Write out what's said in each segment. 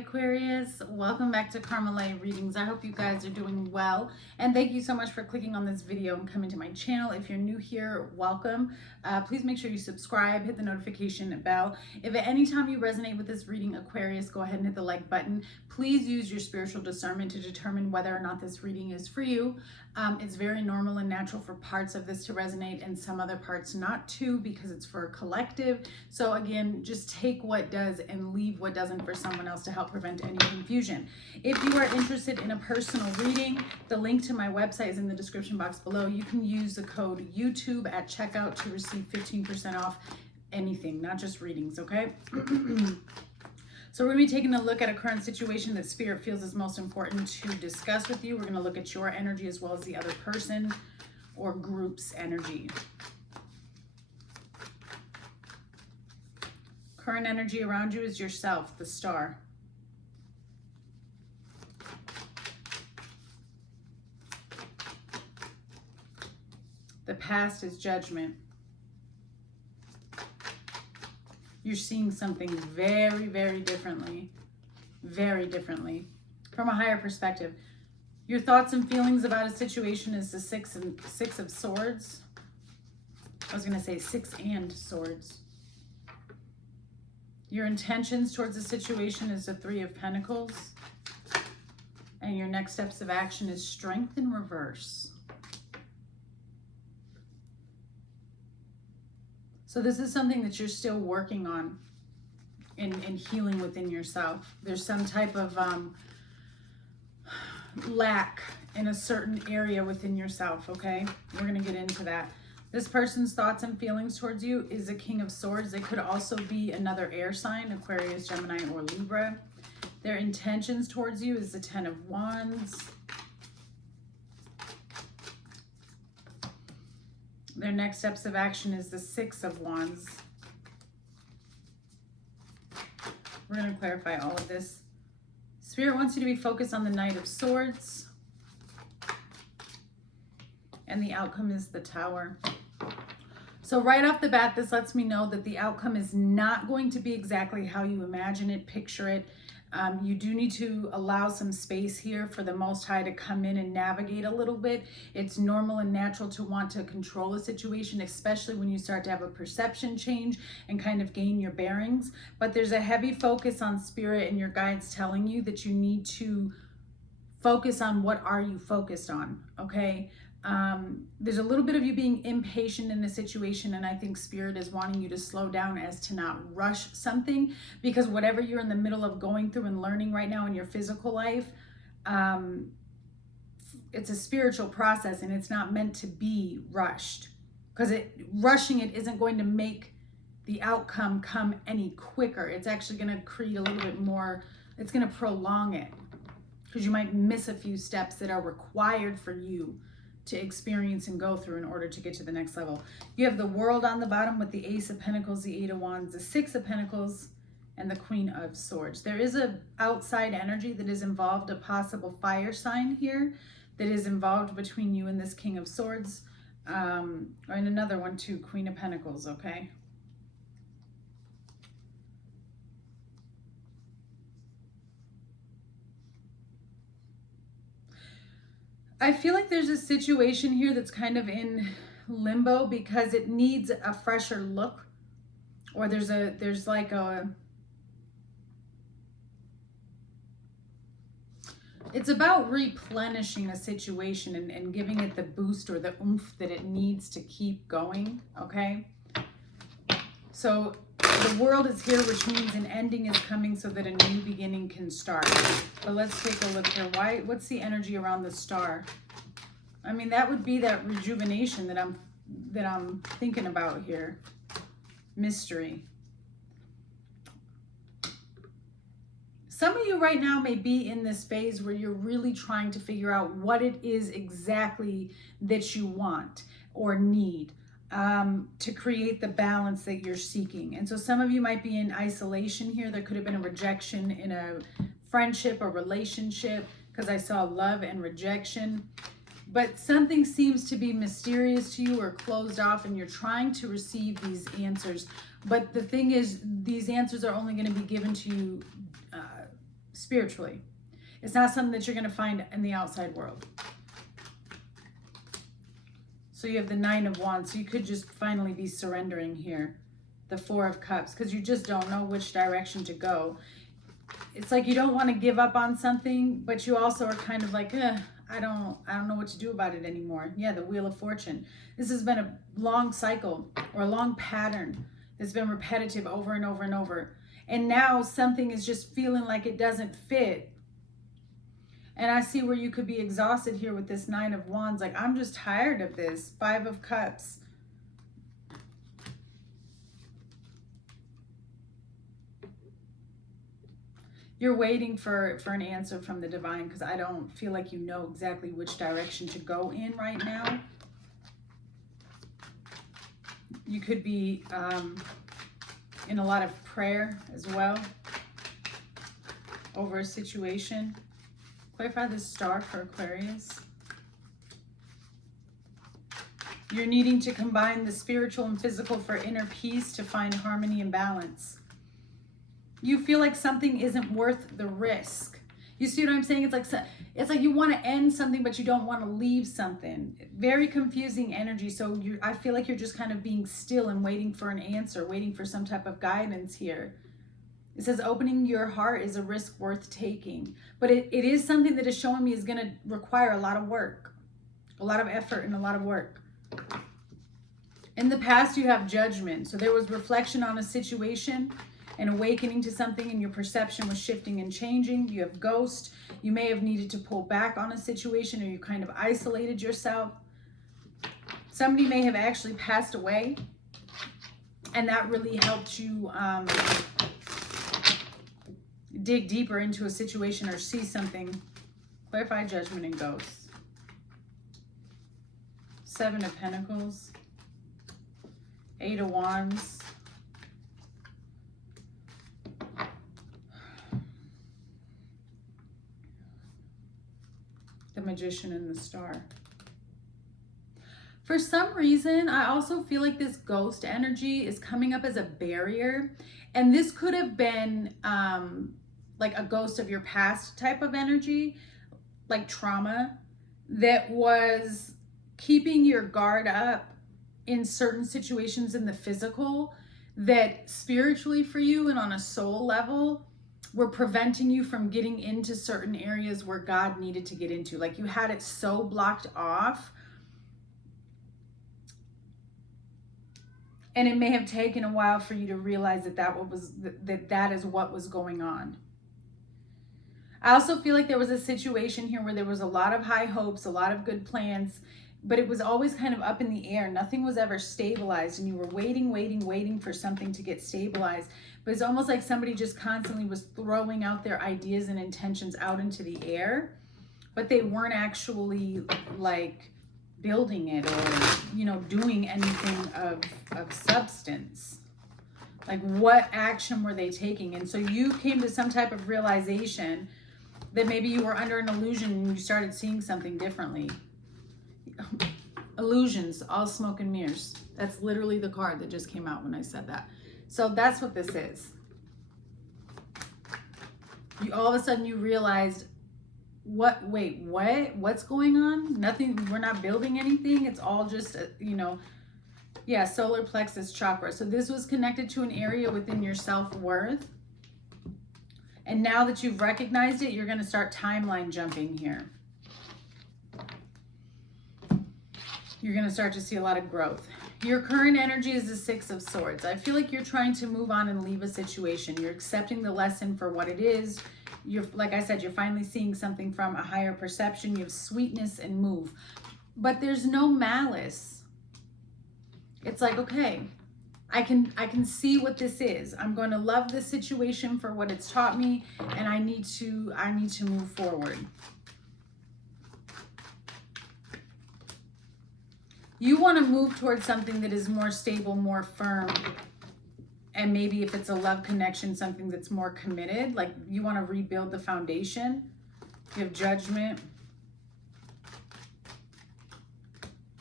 Aquarius, welcome back to Carmelite Readings. I hope you guys are doing well, and thank you so much for clicking on this video and coming to my channel. If you're new here, welcome. Please make sure you subscribe, hit the notification bell. If at any time you resonate with this reading, Aquarius, go ahead and hit the like button. Please use your spiritual discernment to determine whether or not this reading is for you. It's very normal and natural for parts of this to resonate and some other parts not to, because it's for a collective. So again, just take what does and leave what doesn't for someone else to help prevent any confusion. If you are interested in a personal reading, the link to my website is in the description box below. You can use the code YouTube at checkout to receive 15% off anything, not just readings, okay? So we're going to be taking a look at a current situation that Spirit feels is most important to discuss with you. We're going to look at your energy as well as the other person or group's energy. Current energy around you is yourself, the star. The past is judgment. You're seeing something very, very differently, from a higher perspective. Your thoughts and feelings about a situation is the six of swords. I was going to say 6 and swords. Your intentions towards the situation is the 3 of Pentacles. And your next steps of action is strength in reverse. So this is something that you're still working on and healing within yourself. There's some type of lack in a certain area within yourself, okay? We're going to get into that. This person's thoughts and feelings towards you is a King of Swords. They could also be another air sign, Aquarius, Gemini, or Libra. Their intentions towards you is the 10 of Wands. Their next steps of action is the 6 of Wands. We're going to clarify all of this. Spirit wants you to be focused on the Knight of Swords. And the outcome is the Tower. So right off the bat, this lets me know that the outcome is not going to be exactly how you imagine it, picture it. You do need to allow some space here for the Most High to come in and navigate a little bit. It's normal and natural to want to control a situation, especially when you start to have a perception change and kind of gain your bearings. But there's a heavy focus on Spirit and your guides telling you that you need to focus on what are you focused on, okay? There's a little bit of you being impatient in a situation, and I think Spirit is wanting you to slow down as to not rush something, because whatever you're in the middle of going through and learning right now in your physical life, it's a spiritual process and it's not meant to be rushed, because rushing it isn't going to make the outcome come any quicker. It's actually going to create a little bit more, it's going to prolong it, because you might miss a few steps that are required for you to experience and go through in order to get to the next level. You have the World on the bottom with the Ace of Pentacles, the 8 of Wands, the 6 of Pentacles, and the Queen of Swords. There is a outside energy that is involved, a possible fire sign here that is involved between you and this King of Swords, and another one too, Queen of Pentacles, okay? I feel like there's a situation here that's kind of in limbo because it needs a fresher look, or there's like a, it's about replenishing a situation and giving it the boost or the oomph that it needs to keep going, okay? So the World is here, which means an ending is coming so that a new beginning can start. But let's take a look here. What's the energy around the star? I mean, that would be that rejuvenation that I'm thinking about here. Mystery. Some of you right now may be in this phase where you're really trying to figure out what it is exactly that you want or need, to create the balance that you're seeking. And so some of you might be in isolation here. There could have been a rejection in a friendship or relationship, because I saw love and rejection. But something seems to be mysterious to you or closed off, and you're trying to receive these answers. But the thing is, these answers are only going to be given to you spiritually. It's not something that you're going to find in the outside world. So you have the Nine of Wands. So you could just finally be surrendering here. The Four of Cups, because you just don't know which direction to go. It's like you don't want to give up on something, but you also are kind of like, I don't know what to do about it anymore. Yeah, the Wheel of Fortune. This has been a long cycle or a long pattern that's been repetitive over and over and over. And now something is just feeling like it doesn't fit. And I see where you could be exhausted here with this Nine of Wands. Like, I'm just tired of this. Five of Cups. You're waiting for an answer from the divine, because I don't feel like you know exactly which direction to go in right now. You could be in a lot of prayer as well over a situation. Clarify the Star for Aquarius. You're needing to combine the spiritual and physical for inner peace to find harmony and balance. You feel like something isn't worth the risk. You see what I'm saying? It's like you want to end something, but you don't want to leave something. Very confusing energy. So I feel like you're just kind of being still and waiting for an answer, waiting for some type of guidance here. It says opening your heart is a risk worth taking. But it is something that is showing me is going to require a lot of work, a lot of effort and a lot of work. In the past, you have Judgment. So there was reflection on a situation, an awakening to something, and your perception was shifting and changing. You have Ghost. You may have needed to pull back on a situation, or you kind of isolated yourself. Somebody may have actually passed away, and that really helped you dig deeper into a situation or see something. Clarify Judgment and Ghosts. Seven of Pentacles. Eight of Wands. The Magician and the Star. For some reason, I also feel like this ghost energy is coming up as a barrier. And this could have been like a ghost of your past type of energy, like trauma, that was keeping your guard up in certain situations in the physical, that spiritually for you and on a soul level were preventing you from getting into certain areas where God needed to get into. Like you had it so blocked off. And it may have taken a while for you to realize that that is what was going on. I also feel like there was a situation here where there was a lot of high hopes, a lot of good plans, but it was always kind of up in the air. Nothing was ever stabilized, and you were waiting for something to get stabilized. But it's almost like somebody just constantly was throwing out their ideas and intentions out into the air, but they weren't actually like building it or, doing anything of substance. Like, what action were they taking? And so you came to some type of realization that maybe you were under an illusion and you started seeing something differently. Illusions, all smoke and mirrors. That's literally the card that just came out when I said that. So that's what this is. All of a sudden you realized, what's going on? Nothing, we're not building anything. It's all just, solar plexus chakra. So this was connected to an area within your self-worth. And now that you've recognized it, you're going to start timeline jumping here. You're going to start to see a lot of growth. Your current energy is the Six of Swords. I feel like you're trying to move on and leave a situation. You're accepting the lesson for what it is. Like I said, you're finally seeing something from a higher perception. You have sweetness and move. But there's no malice. It's like, okay, I can see what this is. I'm going to love this situation for what it's taught me, and I need to move forward. You want to move towards something that is more stable, more firm, and maybe if it's a love connection, something that's more committed. Like you want to rebuild the foundation. You have Judgment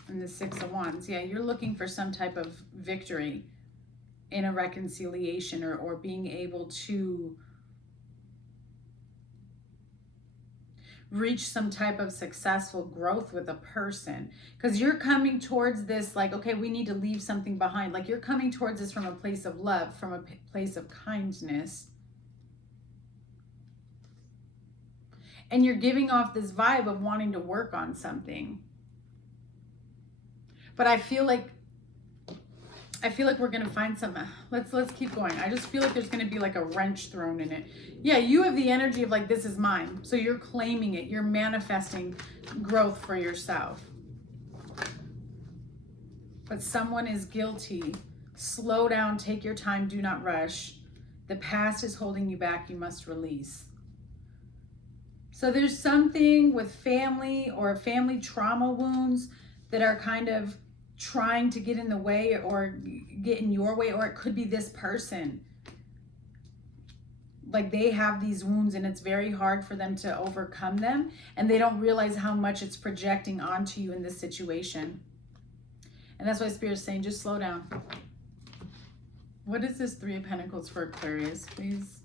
and the Six of Wands. Yeah, you're looking for some type of victory in a reconciliation or being able to reach some type of successful growth with a person, because you're coming towards this like, okay, we need to leave something behind. Like, you're coming towards this from a place of love, from a place of kindness. And you're giving off this vibe of wanting to work on something. But I feel like we're going to find some, let's keep going. I just feel like there's going to be like a wrench thrown in it. Yeah, you have the energy of like, this is mine. So you're claiming it. You're manifesting growth for yourself. But someone is guilty. Slow down, take your time, do not rush. The past is holding you back, you must release. So there's something with family or family trauma wounds that are kind of trying to get in the way or get in your way, or it could be this person. Like, they have these wounds and it's very hard for them to overcome them, and they don't realize how much it's projecting onto you in this situation. And that's why Spirit's saying, just slow down. What is this Three of Pentacles for Aquarius, please?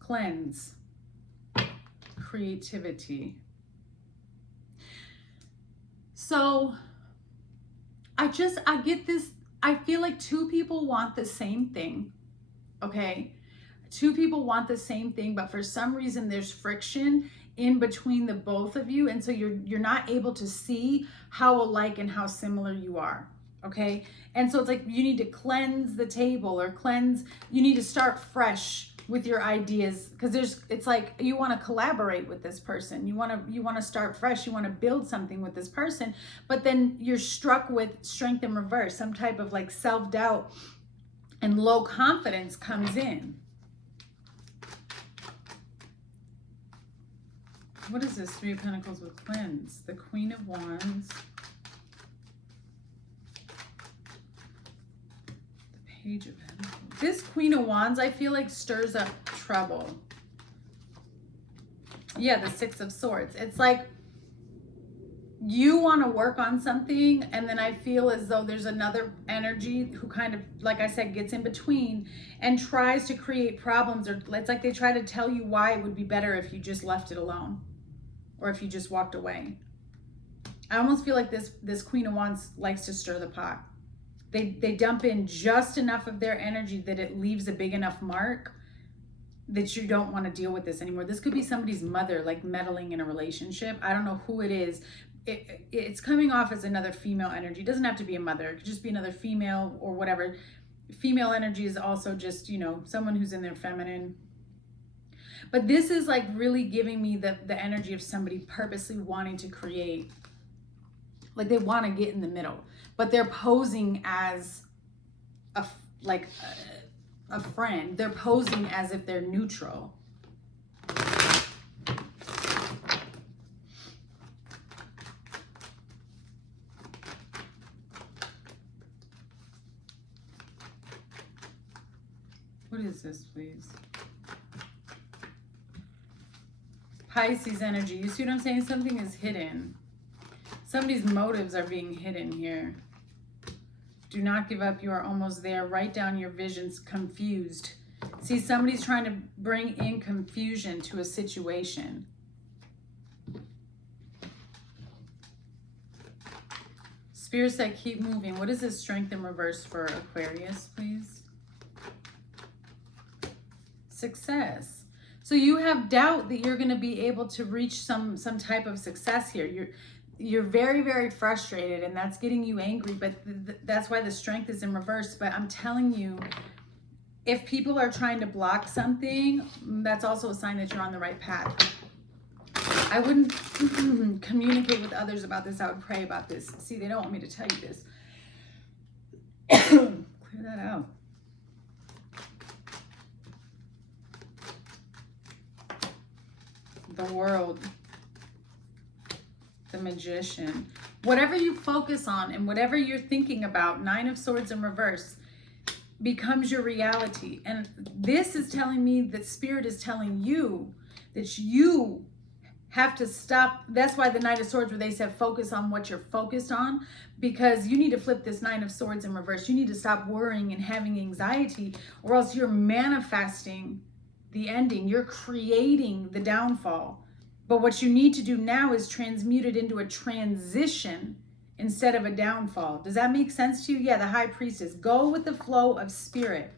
Cleanse. Creativity. So I get this, I feel like two people want the same thing. Okay? Two people want the same thing, but for some reason there's friction in between the both of you, and so you're not able to see how alike and how similar you are. Okay? And so it's like you need to cleanse the table, or you need to start fresh with your ideas, because it's like you want to collaborate with this person, you want to start fresh, you want to build something with this person, but then you're struck with strength in reverse. Some type of like self-doubt and low confidence comes in. What is this Three of Pentacles with cleanse? The Queen of Wands, the Page of Pentacles. This Queen of Wands, I feel like, stirs up trouble. Yeah, the Six of Swords. It's like you want to work on something, and then I feel as though there's another energy who kind of, like I said, gets in between and tries to create problems, or it's like they try to tell you why it would be better if you just left it alone, or if you just walked away. I almost feel like this Queen of Wands likes to stir the pot. They dump in just enough of their energy that it leaves a big enough mark that you don't want to deal with this anymore. This could be somebody's mother, like, meddling in a relationship. I don't know who it is. It's coming off as another female energy. It doesn't have to be a mother. It could just be another female or whatever. Female energy is also just, someone who's in their feminine. But this is like really giving me the energy of somebody purposely wanting to create. Like, they want to get in the middle, but they're posing as a friend. They're posing as if they're neutral. What is this, please? Pisces energy. You see what I'm saying? Something is hidden. Somebody's motives are being hidden here. Do not give up. You are almost there. Write down your visions. Confused. See, somebody's trying to bring in confusion to a situation. Spirit said, keep moving. What is this strength in reverse for Aquarius, please? Success. So you have doubt that you're going to be able to reach some type of success here. You're very, very frustrated, and that's getting you angry, but that's why the strength is in reverse. But I'm telling you, if people are trying to block something, that's also a sign that you're on the right path. I wouldn't communicate with others about this. I would pray about this. See, they don't want me to tell you this. Clear that out. The World. The Magician. Whatever you focus on and whatever you're thinking about, Nine of Swords in reverse, becomes your reality. And this is telling me that Spirit is telling you that you have to stop. That's why the Knight of Swords, where they said focus on what you're focused on, because you need to flip this Nine of Swords in reverse. You need to stop worrying and having anxiety, or else you're manifesting the ending. You're creating the downfall. But what you need to do now is transmute it into a transition instead of a downfall. Does that make sense to you? Yeah, the High Priestess. Go with the flow of spirit.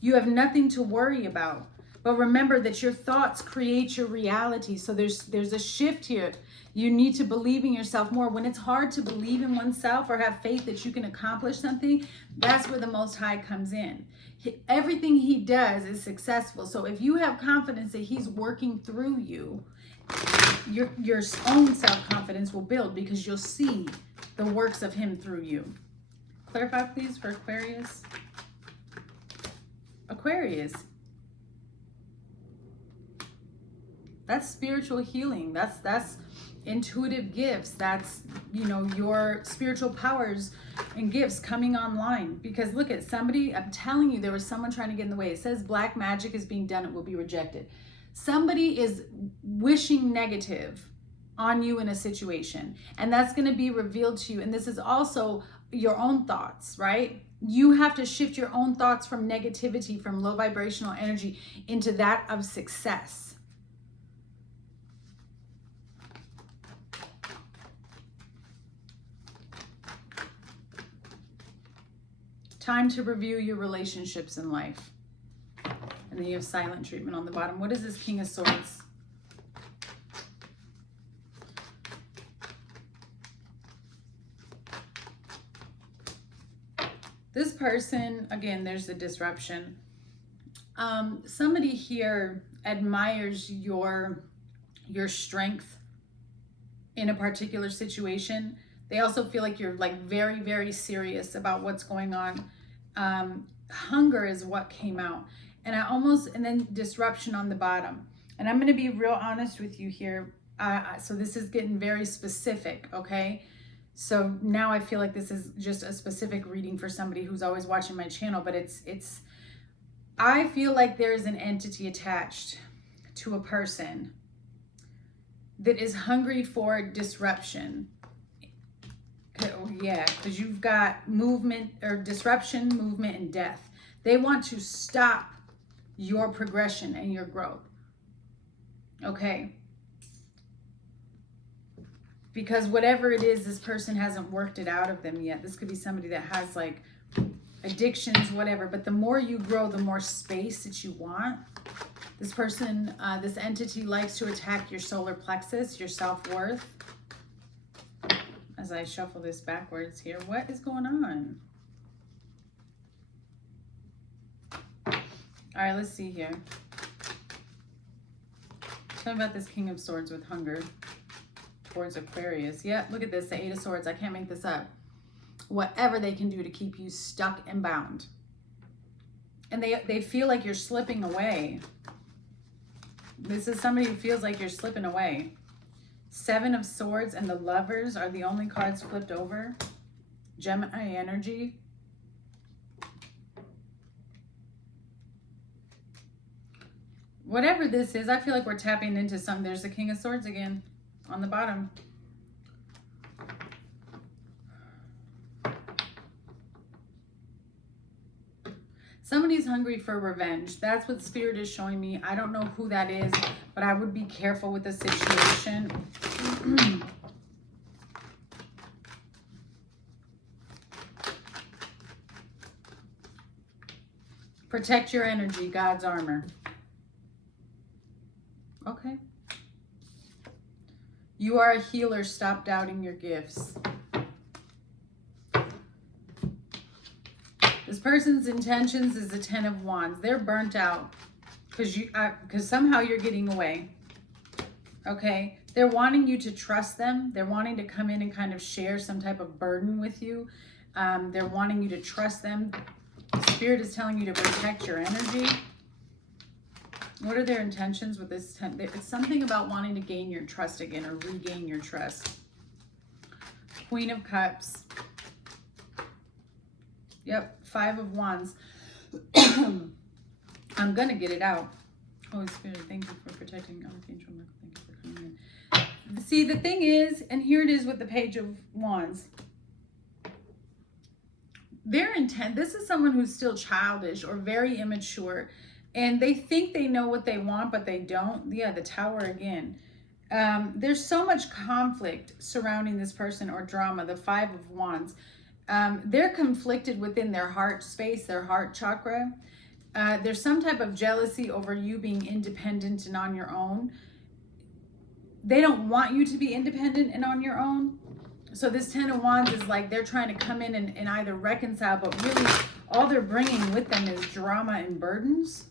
You have nothing to worry about. But remember that your thoughts create your reality. So there's a shift here. You need to believe in yourself more. When it's hard to believe in oneself or have faith that you can accomplish something, that's where the Most High comes in. Everything he does is successful. So if you have confidence that he's working through you, your own self-confidence will build, because you'll see the works of him through you. Clarify, please, for Aquarius. Aquarius. That's spiritual healing. That's intuitive gifts. That's, you know, your spiritual powers and gifts coming online. Because look at somebody, I'm telling you, there was someone trying to get in the way. It says black magic is being done, it will be rejected. Somebody is wishing negative on you in a situation, and that's going to be revealed to you. And this is also your own thoughts, right? You have to shift your own thoughts from negativity, from low vibrational energy, into that of success. Time to review your relationships in life. And then you have silent treatment on the bottom. What is this King of Swords? This person, again, there's a disruption. Somebody here admires your strength in a particular situation. They also feel like you're like very, very serious about what's going on. Hunger is what came out. And then disruption on the bottom. And I'm going to be real honest with you here. So this is getting very specific, okay? So now I feel like this is just a specific reading for somebody who's always watching my channel, but I feel like there is an entity attached to a person that is hungry for disruption. Oh yeah, because you've got movement or disruption, movement, and death. They want to stop your progression and your growth. Okay. Because whatever it is, this person hasn't worked it out of them yet. This could be somebody that has like addictions, whatever. But the more you grow, the more space that you want. This person, this entity likes to attack your solar plexus, your self-worth. As I shuffle this backwards here, what is going on? All right, let's see here. Tell me about this King of Swords with hunger towards Aquarius. Yeah, look at this, the Eight of Swords. I can't make this up. Whatever they can do to keep you stuck and bound. And they feel like you're slipping away. This is somebody who feels like you're slipping away. Seven of Swords and the Lovers are the only cards flipped over. Gemini energy. Whatever this is, I feel like we're tapping into something. There's the King of Swords again on the bottom. Somebody's hungry for revenge. That's what Spirit is showing me. I don't know who that is, but I would be careful with the situation. Protect your energy, God's armor. Okay. You are a healer. Stop doubting your gifts. This person's intentions is the Ten of Wands. They're burnt out because somehow you're getting away. Okay. They're wanting you to trust them. They're wanting to come in and kind of share some type of burden with you. They're wanting you to trust them. Spirit is telling you to protect your energy. What are their intentions with this? It's something about wanting to gain your trust again or regain your trust. Queen of Cups. Yep, Five of Wands. I'm going to get it out. Holy Spirit, thank you for protecting Archangel Michael. Thank you for coming in. See, the thing is, and here it is with the Page of Wands. Their intent, this is someone who's still childish or very immature, and they think they know what they want, but they don't. Yeah, the Tower again. There's so much conflict surrounding this person, or drama, the Five of Wands. They're conflicted within their heart space, their heart chakra. There's some type of jealousy over you being independent and on your own. They don't want you to be independent and on your own. So this Ten of Wands is like they're trying to come in and either reconcile, but really all they're bringing with them is drama and burdens.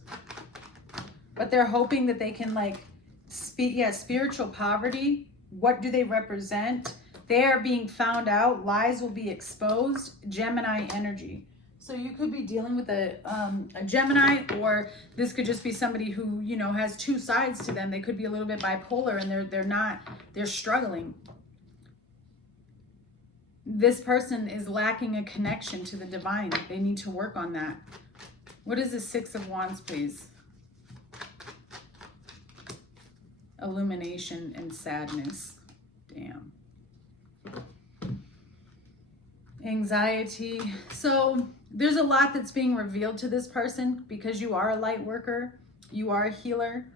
But they're hoping that they can like spiritual poverty. What do they represent? They are being found out. Lies will be exposed. Gemini energy. So you could be dealing with a Gemini, or this could just be somebody who, you know, has two sides to them. They could be a little bit bipolar, and they're struggling. This person is lacking a connection to the divine. They need to work on that. What is the Six of Wands, please? Illumination and sadness. Damn. Anxiety. So there's a lot that's being revealed to this person because you are a light worker. You are a healer.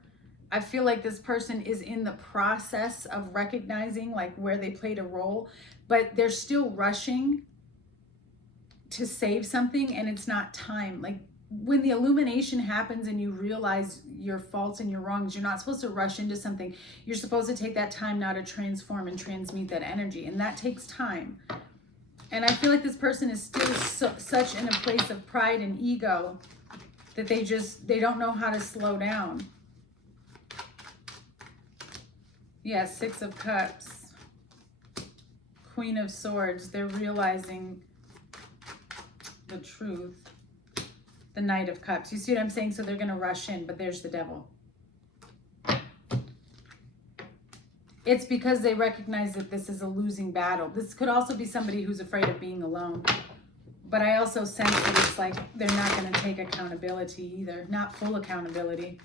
I feel like this person is in the process of recognizing like where they played a role, but they're still rushing to save something, and it's not time. Like when the illumination happens and you realize your faults and your wrongs, you're not supposed to rush into something. You're supposed to take that time now to transform and transmute that energy, and that takes time. And I feel like this person is still such in a place of pride and ego that they don't know how to slow down. Yeah, Six of Cups. Queen of Swords. They're realizing the truth. The Knight of Cups. You see what I'm saying? So they're going to rush in, but there's the Devil. It's because they recognize that this is a losing battle. This could also be somebody who's afraid of being alone. But I also sense that it's like they're not going to take accountability either. Not full accountability.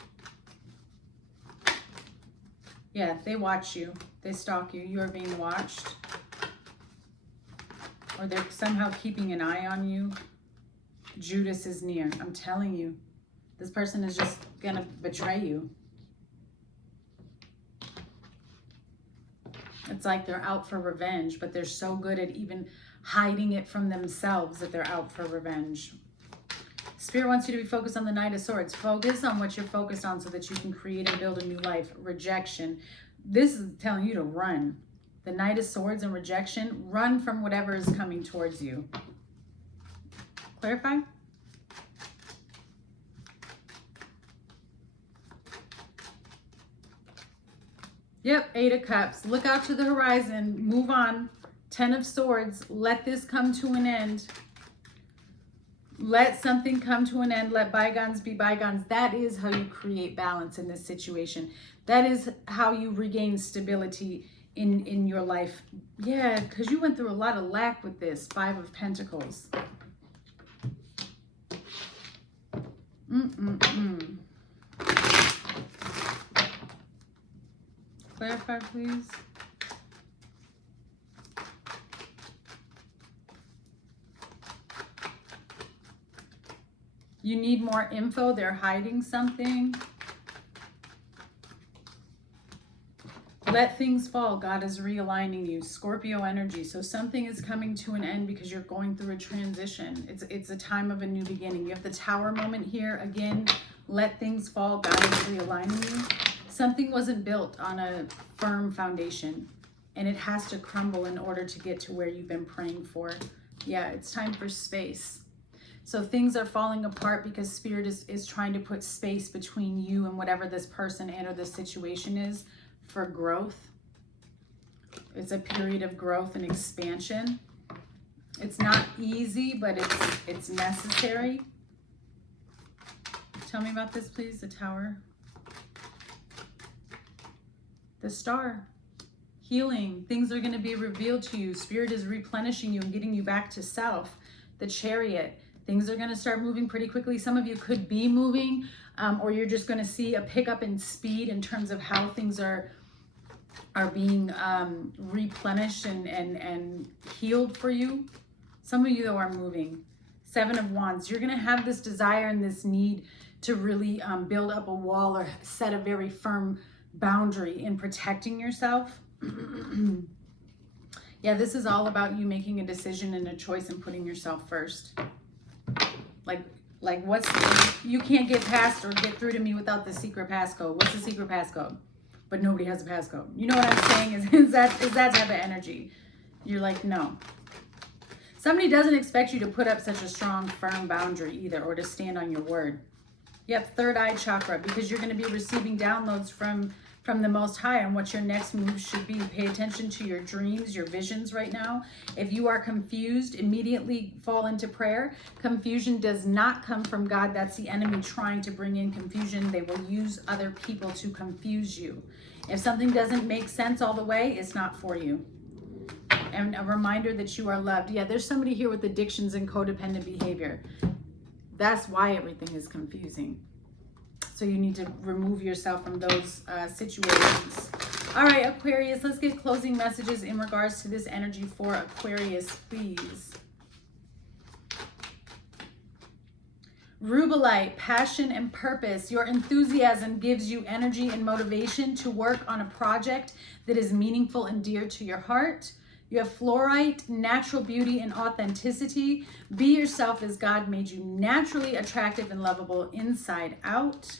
Yeah, they watch you. They stalk you. You are being watched. Or they're somehow keeping an eye on you. Judas is near. I'm telling you. This person is just going to betray you. It's like they're out for revenge, but they're so good at even hiding it from themselves that they're out for revenge. Spirit wants you to be focused on the Knight of Swords. Focus on what you're focused on so that you can create and build a new life. Rejection. This is telling you to run. The Knight of Swords and rejection. Run from whatever is coming towards you. Clarify? Yep, Eight of Cups. Look out to the horizon. Move on. Ten of Swords. Let this come to an end. Let something come to an end. Let bygones be bygones. That is how you create balance in this situation. That is how you regain stability in your life. Yeah, because you went through a lot of lack with this. Five of Pentacles. Clarify, please. You need more info. They're hiding something. Let things fall. God is realigning you. Scorpio energy. So something is coming to an end because you're going through a transition. It's a time of a new beginning. You have the Tower moment here. Again, let things fall. God is realigning you. Something wasn't built on a firm foundation, and it has to crumble in order to get to where you've been praying for. Yeah, it's time for space. So things are falling apart because Spirit is trying to put space between you and whatever this person and or this situation is for growth. It's a period of growth and expansion. It's not easy, but it's necessary. Tell me about this, please. The Tower. The Star. Healing. Things are going to be revealed to you. Spirit is replenishing you and getting you back to self. The Chariot. Things are going to start moving pretty quickly. Some of you could be moving, or you're just going to see a pickup in speed in terms of how things are being replenished and healed for you. Some of you, though, are moving. 7 of Wands. You're going to have this desire and this need to really build up a wall or set a very firm boundary in protecting yourself. Yeah, this is all about you making a decision and a choice and putting yourself first. Like what's, you can't get past or get through to me without the secret passcode. What's the secret passcode? But nobody has a passcode. You know what I'm saying? Is that type of energy. You're like, no. Somebody doesn't expect you to put up such a strong, firm boundary either, or to stand on your word. Yep, third eye chakra, because you're going to be receiving downloads from the Most High on what your next move should be. Pay attention to your dreams, your visions right now. If you are confused, immediately fall into prayer. Confusion does not come from God. That's the enemy trying to bring in confusion. They will use other people to confuse you. If something doesn't make sense all the way, it's not for you. And a reminder that you are loved. Yeah, there's somebody here with addictions and codependent behavior. That's why everything is confusing. So you need to remove yourself from those situations. All right, Aquarius, let's get closing messages in regards to this energy for Aquarius, please. Rubelite, passion and purpose. Your enthusiasm gives you energy and motivation to work on a project that is meaningful and dear to your heart. You have fluorite, natural beauty and authenticity. Be yourself as God made you, naturally attractive and lovable inside out.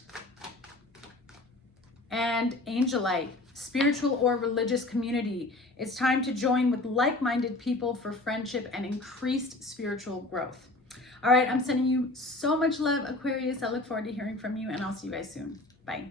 And angelite, spiritual or religious community. It's time to join with like-minded people for friendship and increased spiritual growth. All right, I'm sending you so much love, Aquarius. I look forward to hearing from you, and I'll see you guys soon. Bye.